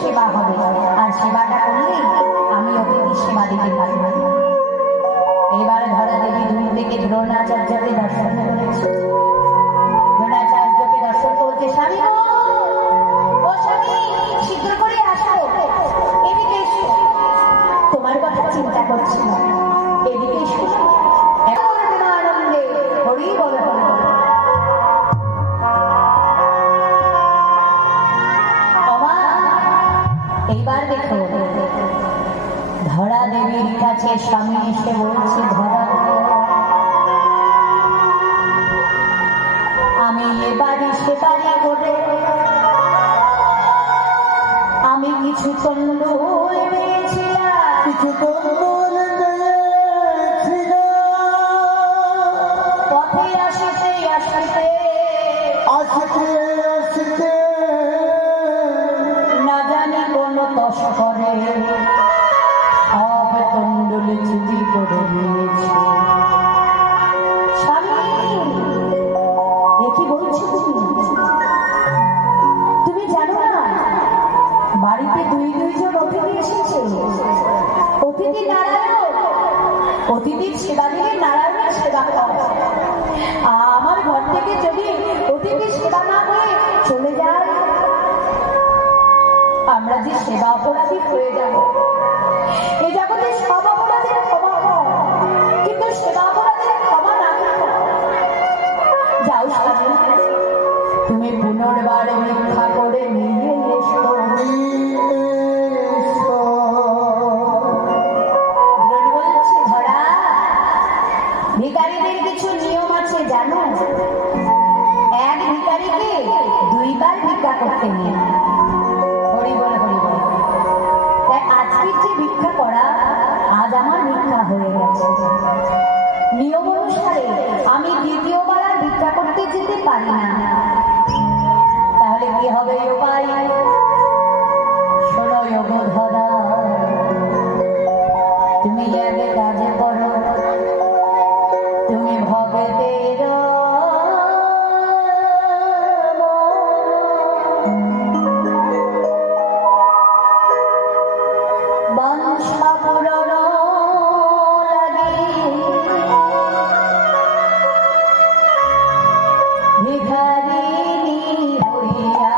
সেবা হবে, আর সেবাটা করলেই আমি অতিথি সেবা দিতে পারব। এবার ধরা দেবী দূর থেকে দ্রোণাচার্যকে দর্শন করেছে। দ্রোণাচার্যকে দর্শন করতে, স্বামী ও স্বামী, শীঘ্র করে আসো, এদিকে এসো, তোমার কথা চিন্তা করছিলাম, এদিকে এসো। আনন্দে হরি বল হরি বল। এইবার দেখো, ধরা দেবীর কাছে স্বামী এসে বলছে, ধরা আমি এবারে সেবারে করে আমি কিছু তন্ডুল পেয়েছিলাম, কিছু তন্ডুল পথে আসিতে আসিতে আসিতে আসিতে না জানি কোন তস্করে সব তন্ডুল চুরি করে নিয়েছে। স্বামী, এ কি বলছো তুমি জানো না বাড়িতে দুইজন অতিথি এসেছে। অতিথি নারায়ণ, অতিথির সেবা দিলে নারায়ণের সেবা করে। আমার ঘর থেকে যদি অতিথির সেবা না করে চলে যায়, আমরা যে সেবা অপরাধী হয়ে যাব। এই জগতে সব অপরাধের ক্ষমা হয়, কিন্তু সেবা অপরাধের ক্ষমা না হয়। যাও স্বামী, তুমি পুনর্বার ভিক্ষা করে নিয়ে এসো। দ্রোণ বলছে, ধরা ভিখারীদের কিছু নিয়ম আছে জানো? এক ভিখারীকে দুইবার ভিক্ষা করতে নিয়ে। হরি বল হরি বল। তাই আজকের যে ভিক্ষা করা, আজ আমার ভিক্ষা হয়ে গেছে। নিয়ম অনুসারে আমি দ্বিতীয়বার আর ভিক্ষা করতে যেতে পারি না। তাহলে কি হবে উপায়? শোনো গো ধরা, তুমি আগে কাজে করো, তুমি ভগতের বাঞ্ছা পূরণ লাগি ভিখারিণী হইয়া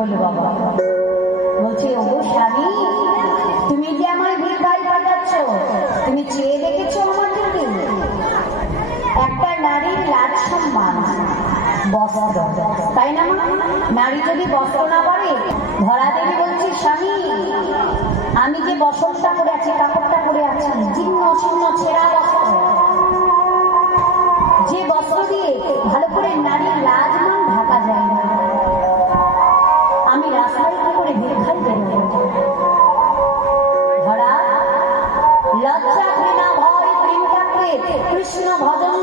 বল বাবা। বলছে ওগো স্বামী, তুমি যে আমার ভিক্ষায় পাঠাচ্ছ, তুমি চেয়ে দেখেছো আমার দিকে? একটা নারীর লাজ সম্মান বস্ত্র, তাই না? নারী যদি বস্ত্র না পরে, ধরা দেবী বলছে স্বামী, আমি যে বস্ত্রটা পরে আছি, কাপড়টা পরে আছি, জীর্ণ শীর্ণ ছেঁড়া বস্ত্র, যে বস্ত্র দিয়ে ভালো করে নারীর লাজ মান ঢাকা যায় না, আমি রাস্তায় কি করে ভিক্ষায় বেরোবো? ধরা লজ্জা ঘৃণা ভয় প্রেম থাকলে কৃষ্ণ ভজন